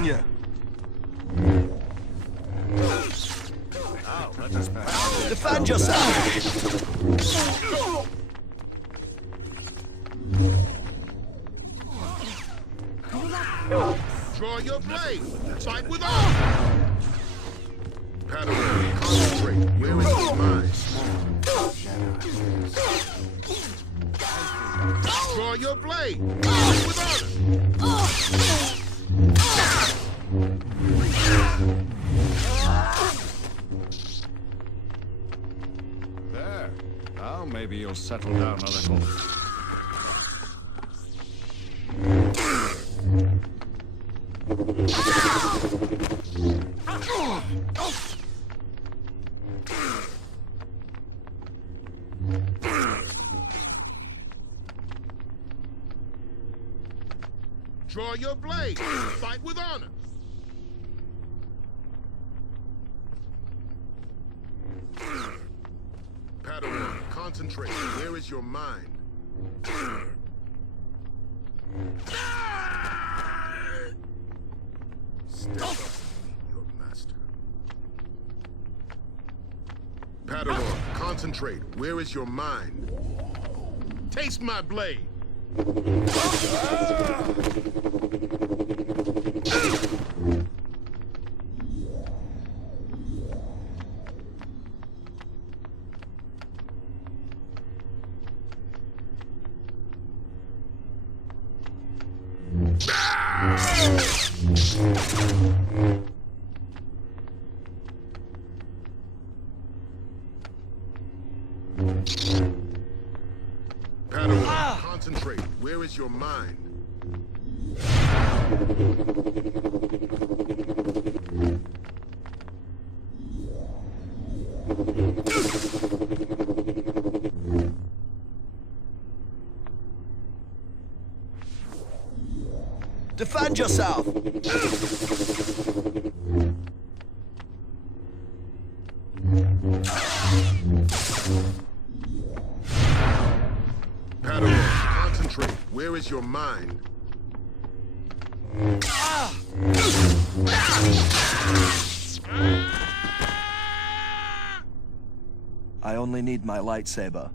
join you. Now, let us pass. Defend yourself! Draw your blade. Fight with honor. Padawan, concentrate. Where is your mind? Draw your blade. Fight with honor. There. Now maybe you'll settle down a little. Draw your blade. Fight with honor. Padawan, concentrate. Where is your mind? Step up, your master. Padawan, concentrate. Where is your mind? Taste my blade. Padawan, concentrate. Where is your mind? Defend yourself! Padawan, concentrate. Where is your mind? I only need my lightsaber.